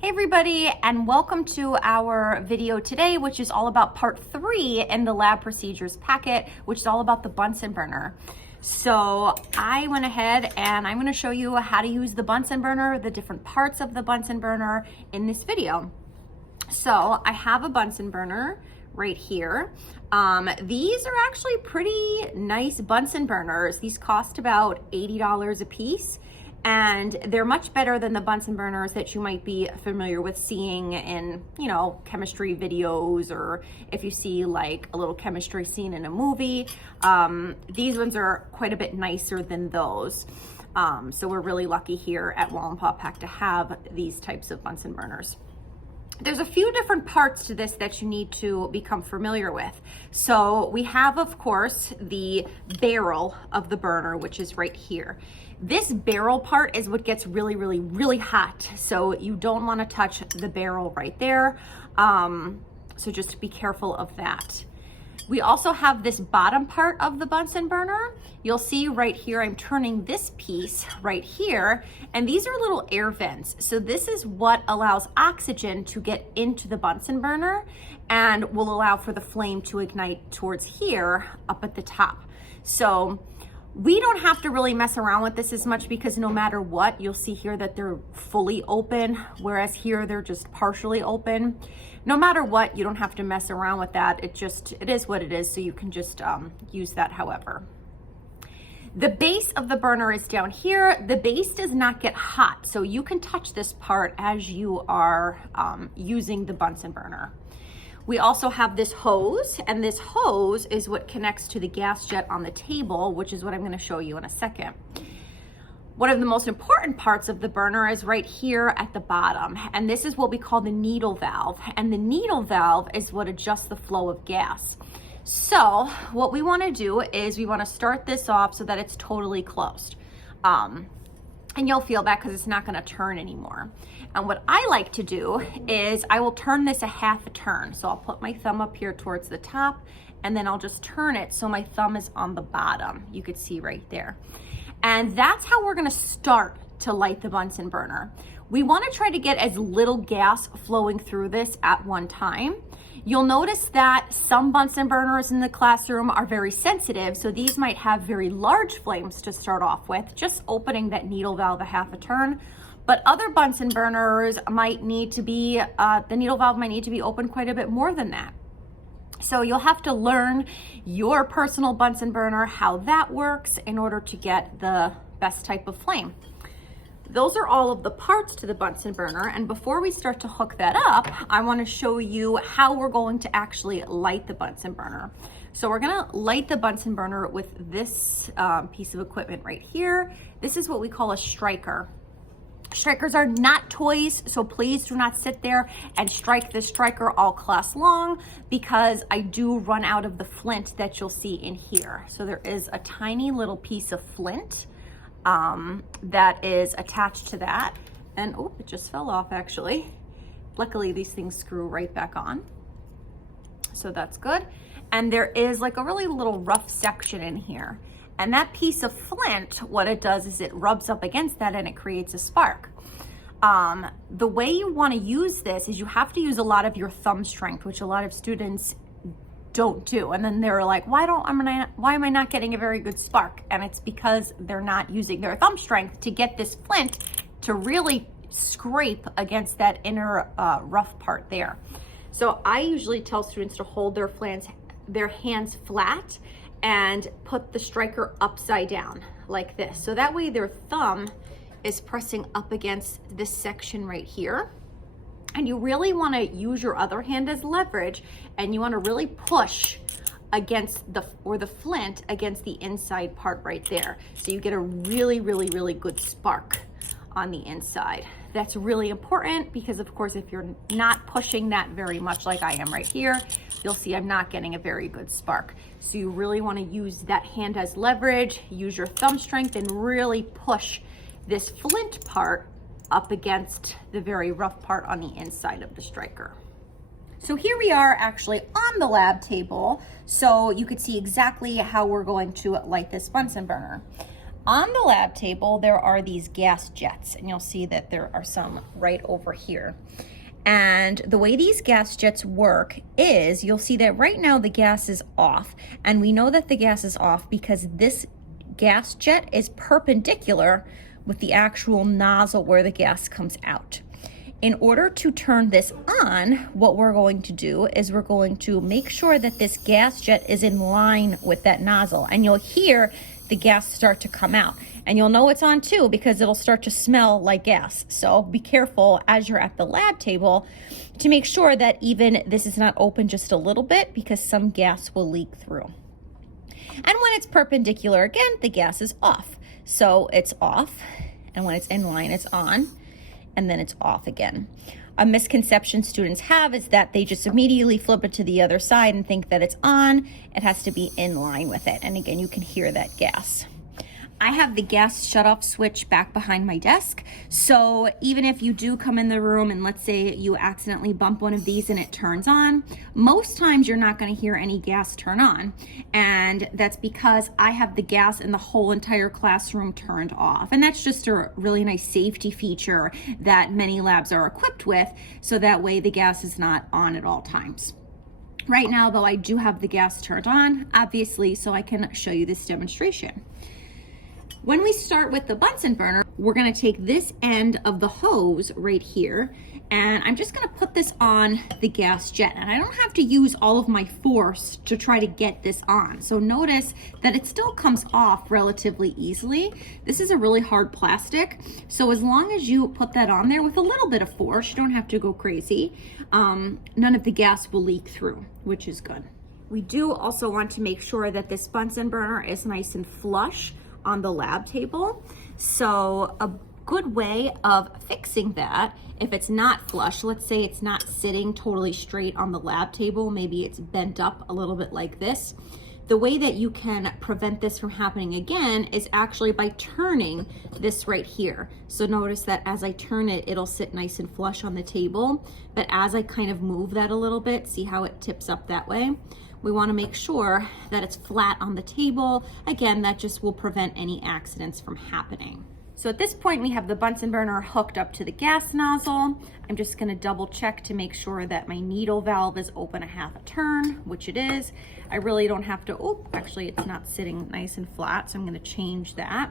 Hey everybody, and welcome to our video today, which is all about part 3 in the lab procedures packet, which is all about the Bunsen burner. So I went ahead and I'm going to show you how to use the Bunsen burner, the different parts of the Bunsen burner in this video. So I have a Bunsen burner right here. These are actually pretty nice Bunsen burners. These cost about $80 a piece. And they're much better than the Bunsen burners that you might be familiar with seeing in, chemistry videos, or if you see like a little chemistry scene in a movie. These ones are quite a bit nicer than those. So we're really lucky here at Wallenpaw Pack to have these types of Bunsen burners. There's a few different parts to this that you need to become familiar with. So we have, of course, the barrel of the burner, which is right here. This barrel part is what gets really, really, really hot. So you don't want to touch the barrel right there. So just be careful of that. We also have this bottom part of the Bunsen burner. You'll see right here, I'm turning this piece right here, and these are little air vents. So this is what allows oxygen to get into the Bunsen burner and will allow for the flame to ignite towards here up at the top. So we don't have to really mess around with this as much because no matter what, you'll see here that they're fully open, whereas here they're just partially open. No matter what, you don't have to mess around with that. It is what it is, so you can just use that however. The base of the burner is down here. The base does not get hot, so you can touch this part as you are using the Bunsen burner. We also have this hose, and this hose is what connects to the gas jet on the table, which is what I'm going to show you in a second. One of the most important parts of the burner is right here at the bottom, and this is what we call the needle valve, and the needle valve is what adjusts the flow of gas. So what we want to do is we want to start this off so that it's totally closed. And you'll feel that because it's not going to turn anymore. And what I like to do is I will turn this a half a turn. So I'll put my thumb up here towards the top, and then I'll just turn it so my thumb is on the bottom. You could see right there. And that's how we're going to start to light the Bunsen burner. We want to try to get as little gas flowing through this at one time. You'll notice that some Bunsen burners in the classroom are very sensitive, so these might have very large flames to start off with, just opening that needle valve a half a turn. But other Bunsen burners might need to be, the needle valve might need to be open quite a bit more than that. So you'll have to learn your personal Bunsen burner, how that works in order to get the best type of flame. Those are all of the parts to the Bunsen burner, and before we start to hook that up, I want to show you how we're going to actually light the Bunsen burner. So we're going to light the Bunsen burner with this piece of equipment right here. This is what we call a striker. Strikers are not toys, so please do not sit there and strike this striker all class long, because I do run out of the flint that you'll see in here. So there is a tiny little piece of flint that is attached to that, and oh, it just fell off actually. Luckily these things screw right back on, so that's good. And there is like a really little rough section in here, and that piece of flint, what it does is it rubs up against that and it creates a spark. The way you want to use this is you have to use a lot of your thumb strength, which a lot of students don't do, and then they're like, why am I not getting a very good spark? And it's because they're not using their thumb strength to get this flint to really scrape against that inner rough part there. So I usually tell students to hold their hands flat and put the striker upside down like this, so that way their thumb is pressing up against this section right here. And you really want to use your other hand as leverage, and you want to really push against the flint against the inside part right there, so you get a really, really, really good spark on the inside. That's really important because, of course, if you're not pushing that very much like I am right here, you'll see I'm not getting a very good spark. So you really want to use that hand as leverage, use your thumb strength, and really push this flint part up against the very rough part on the inside of the striker. So here we are actually on the lab table, so you could see exactly how we're going to light this Bunsen burner. On the lab table, there are these gas jets, and you'll see that there are some right over here. And the way these gas jets work is, you'll see that right now the gas is off, and we know that the gas is off because this gas jet is perpendicular with the actual nozzle where the gas comes out. In order to turn this on, what we're going to do is we're going to make sure that this gas jet is in line with that nozzle, and you'll hear the gas start to come out. And you'll know it's on too because it'll start to smell like gas. So be careful as you're at the lab table to make sure that even this is not open just a little bit, because some gas will leak through. And when it's perpendicular again, the gas is off. So it's off, and when it's in line, it's on, and then it's off again. A misconception students have is that they just immediately flip it to the other side and think that it's on. It has to be in line with it. And again, you can hear that gas. I have the gas shut-off switch back behind my desk. So even if you do come in the room and let's say you accidentally bump one of these and it turns on, most times you're not gonna hear any gas turn on. And that's because I have the gas in the whole entire classroom turned off. And that's just a really nice safety feature that many labs are equipped with, so that way the gas is not on at all times. Right now though, I do have the gas turned on, obviously, so I can show you this demonstration. When we start with the Bunsen burner, we're gonna take this end of the hose right here, and I'm just gonna put this on the gas jet. And I don't have to use all of my force to try to get this on. So notice that it still comes off relatively easily. This is a really hard plastic. So as long as you put that on there with a little bit of force, you don't have to go crazy, none of the gas will leak through, which is good. We do also want to make sure that this Bunsen burner is nice and flush on the lab table. So a good way of fixing that, if it's not flush, let's say it's not sitting totally straight on the lab table, maybe it's bent up a little bit like this. The way that you can prevent this from happening again is actually by turning this right here. So notice that as I turn it, it'll sit nice and flush on the table. But as I kind of move that a little bit, see how it tips up that way? We want to make sure that it's flat on the table. Again, that just will prevent any accidents from happening. So at this point, we have the Bunsen burner hooked up to the gas nozzle. I'm just going to double check to make sure that my needle valve is open a half a turn, which it is. I really don't have to, oh, actually it's not sitting nice and flat, so I'm going to change that.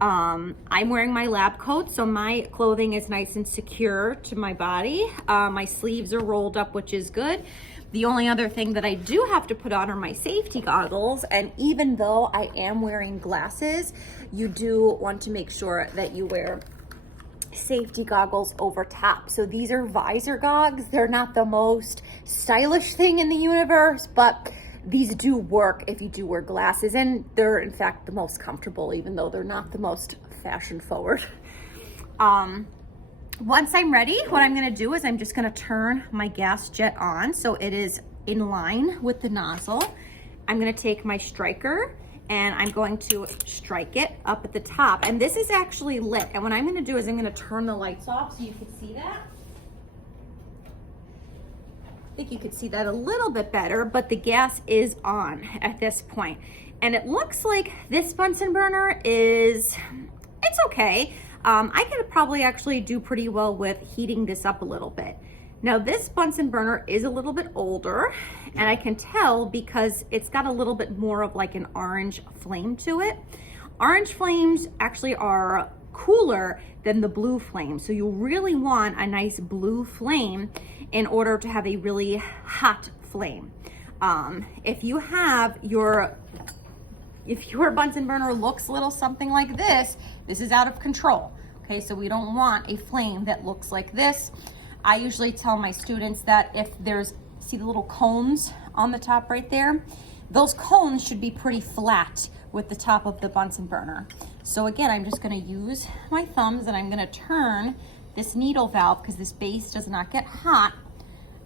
I'm wearing my lab coat, so my clothing is nice and secure to my body. My sleeves are rolled up, which is good. The only other thing that I do have to put on are my safety goggles, and even though I am wearing glasses, you do want to make sure that you wear safety goggles over top. So these are visor goggles. They're not the most stylish thing in the universe, but these do work if you do wear glasses, and they're in fact the most comfortable, even though they're not the most fashion forward. Once I'm ready, what I'm gonna do is I'm just gonna turn my gas jet on so it is in line with the nozzle. I'm gonna take my striker and I'm going to strike it up at the top. And this is actually lit. And what I'm gonna do is I'm gonna turn the lights off so you can see that. I think you could see that a little bit better, but the gas is on at this point. And it looks like this Bunsen burner it's okay. I could probably actually do pretty well with heating this up a little bit. Now this Bunsen burner is a little bit older, and I can tell because it's got a little bit more of like an orange flame to it. Orange flames actually are cooler than the blue flame. So you really want a nice blue flame in order to have a really hot flame. If your Bunsen burner looks a little something like this, this is out of control. Okay, so we don't want a flame that looks like this. I usually tell my students that if see the little cones on the top right there? Those cones should be pretty flat with the top of the Bunsen burner. So again, I'm just gonna use my thumbs and I'm gonna turn this needle valve because this base does not get hot.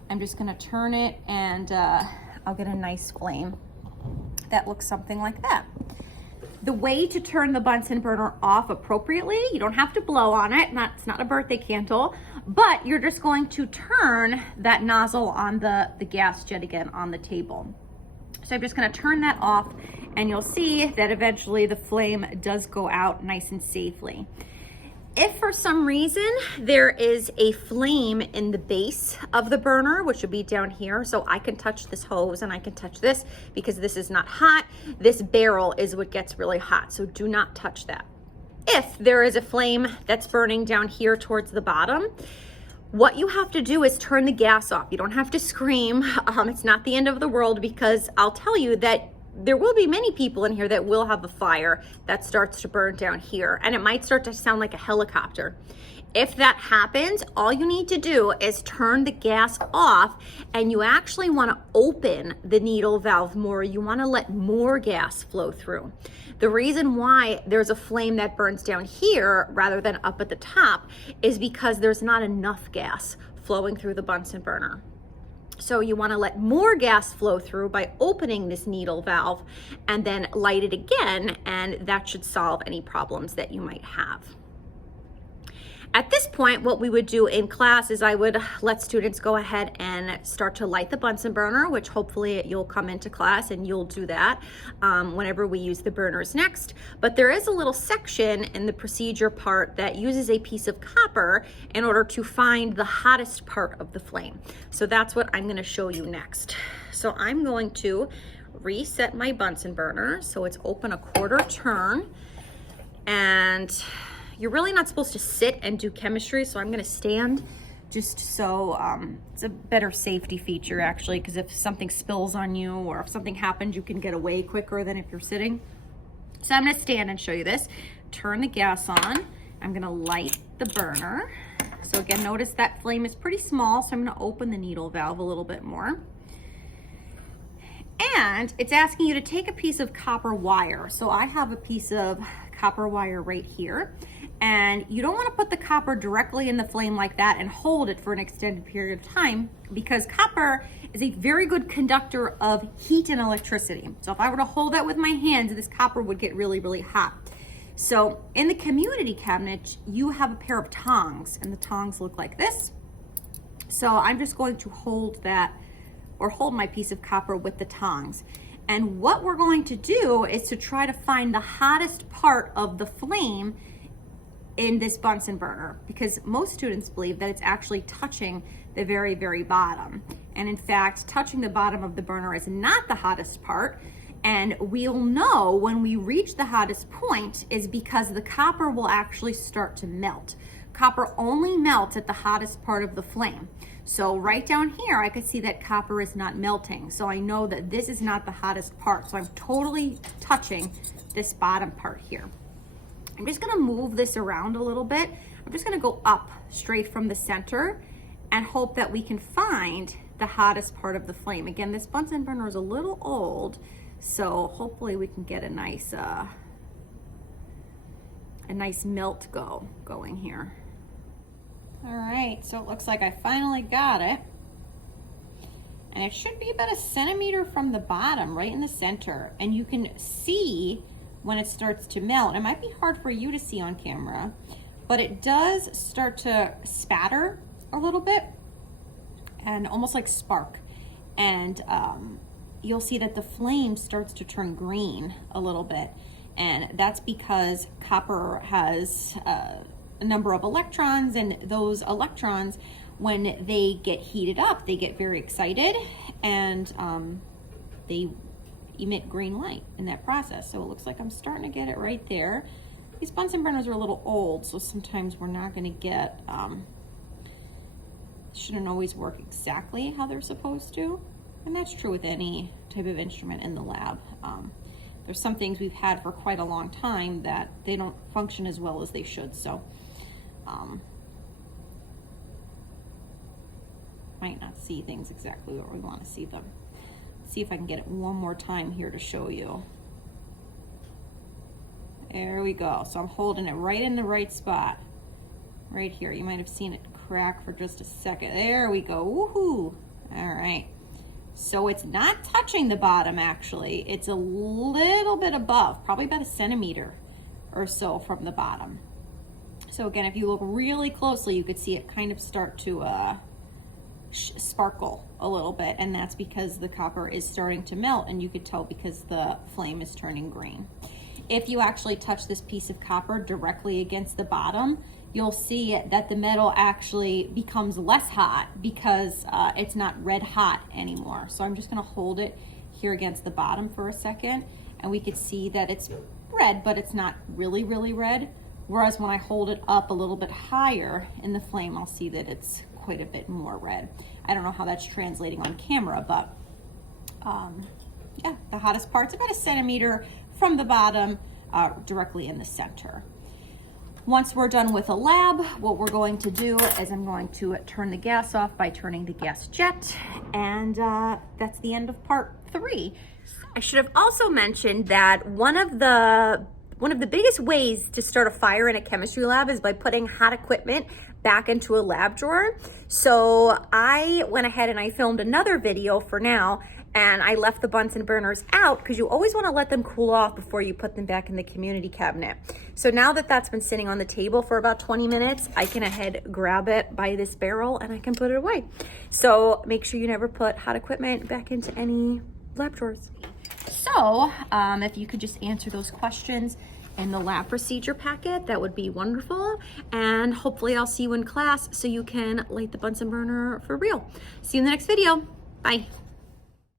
I'm just gonna turn it and I'll get a nice flame that looks something like that. The way to turn the Bunsen burner off appropriately, you don't have to blow on it, it's not a birthday candle, but you're just going to turn that nozzle on the gas jet again on the table. So I'm just gonna turn that off and you'll see that eventually the flame does go out nice and safely. If for some reason there is a flame in the base of the burner, which would be down here, so I can touch this hose and I can touch this because this is not hot. This barrel is what gets really hot, so do not touch that. If there is a flame that's burning down here towards the bottom, what you have to do is turn the gas off. You don't have to scream. It's not the end of the world, because I'll tell you that there will be many people in here that will have a fire that starts to burn down here, and it might start to sound like a helicopter. If that happens, all you need to do is turn the gas off, and you actually want to open the needle valve more. You want to let more gas flow through. The reason why there's a flame that burns down here rather than up at the top is because there's not enough gas flowing through the Bunsen burner. So you want to let more gas flow through by opening this needle valve and then light it again, and that should solve any problems that you might have. At this point, what we would do in class is I would let students go ahead and start to light the Bunsen burner, which hopefully you'll come into class and you'll do that whenever we use the burners next. But there is a little section in the procedure part that uses a piece of copper in order to find the hottest part of the flame. So that's what I'm going to show you next. So I'm going to reset my Bunsen burner so it's open a quarter turn, and you're really not supposed to sit and do chemistry, so I'm going to stand just so it's a better safety feature actually, because if something spills on you or if something happens, you can get away quicker than if you're sitting. So I'm going to stand and show you this. Turn the gas on. I'm going to light the burner. So again, notice that flame is pretty small, so I'm going to open the needle valve a little bit more. And it's asking you to take a piece of copper wire. So I have a piece of copper wire right here. And you don't want to put the copper directly in the flame like that and hold it for an extended period of time, because copper is a very good conductor of heat and electricity. So if I were to hold that with my hands, this copper would get really, really hot. So in the community cabinet, you have a pair of tongs, and the tongs look like this. So I'm just going to hold that, or hold my piece of copper with the tongs. And what we're going to do is to try to find the hottest part of the flame in this Bunsen burner, because most students believe that it's actually touching the very, very bottom. And in fact, touching the bottom of the burner is not the hottest part. And we'll know when we reach the hottest point is because the copper will actually start to melt. Copper only melts at the hottest part of the flame. So right down here, I could see that copper is not melting. So I know that this is not the hottest part. So I'm totally touching this bottom part here. I'm just gonna move this around a little bit. I'm just gonna go up straight from the center and hope that we can find the hottest part of the flame. Again, this Bunsen burner is a little old, so hopefully we can get a nice melt going here. All right, so it looks like I finally got it. And it should be about 1 centimeter from the bottom, right in the center. And you can see when it starts to melt. It might be hard for you to see on camera, but it does start to spatter a little bit and almost like spark. And you'll see that the flame starts to turn green a little bit. And that's because copper has a number of electrons, and those electrons, when they get heated up, they get very excited, and they emit green light in that process. So it looks like I'm starting to get it right there. These Bunsen burners are a little old, so sometimes we're not going to get, shouldn't always work exactly how they're supposed to. And that's true with any type of instrument in the lab. There's some things we've had for quite a long time that they don't function as well as they should. So might not see things exactly where we want to see them. See if I can get it one more time here to show you. There we go. So I'm holding it right in the right spot. Right here. You might have seen it crack for just a second. There we go. Woohoo! All right. So it's not touching the bottom actually. It's a little bit above, probably about 1 centimeter or so from the bottom. So again, if you look really closely, you could see it kind of start to sparkle a little bit, and that's because the copper is starting to melt, and you could tell because the flame is turning green. If you actually touch this piece of copper directly against the bottom, you'll see that the metal actually becomes less hot because it's not red hot anymore. So I'm just gonna hold it here against the bottom for a second, and we could see that it's red, but it's not really, really red. Whereas when I hold it up a little bit higher in the flame, I'll see that it's quite a bit more red. I don't know how that's translating on camera, but yeah, the hottest part's about 1 centimeter from the bottom, directly in the center. Once we're done with a lab, what we're going to do is I'm going to turn the gas off by turning the gas jet, and that's the end of part 3. I should have also mentioned that one of the biggest ways to start a fire in a chemistry lab is by putting hot equipment back into a lab drawer. So I went ahead and I filmed another video for now, and I left the Bunsen burners out because you always want to let them cool off before you put them back in the community cabinet. So now that that's been sitting on the table for about 20 minutes, I can grab it by this barrel and I can put it away. So make sure you never put hot equipment back into any lab drawers. So if you could just answer those questions in the lab procedure packet, that would be wonderful. And hopefully I'll see you in class so you can light the Bunsen burner for real. See you in the next video. Bye.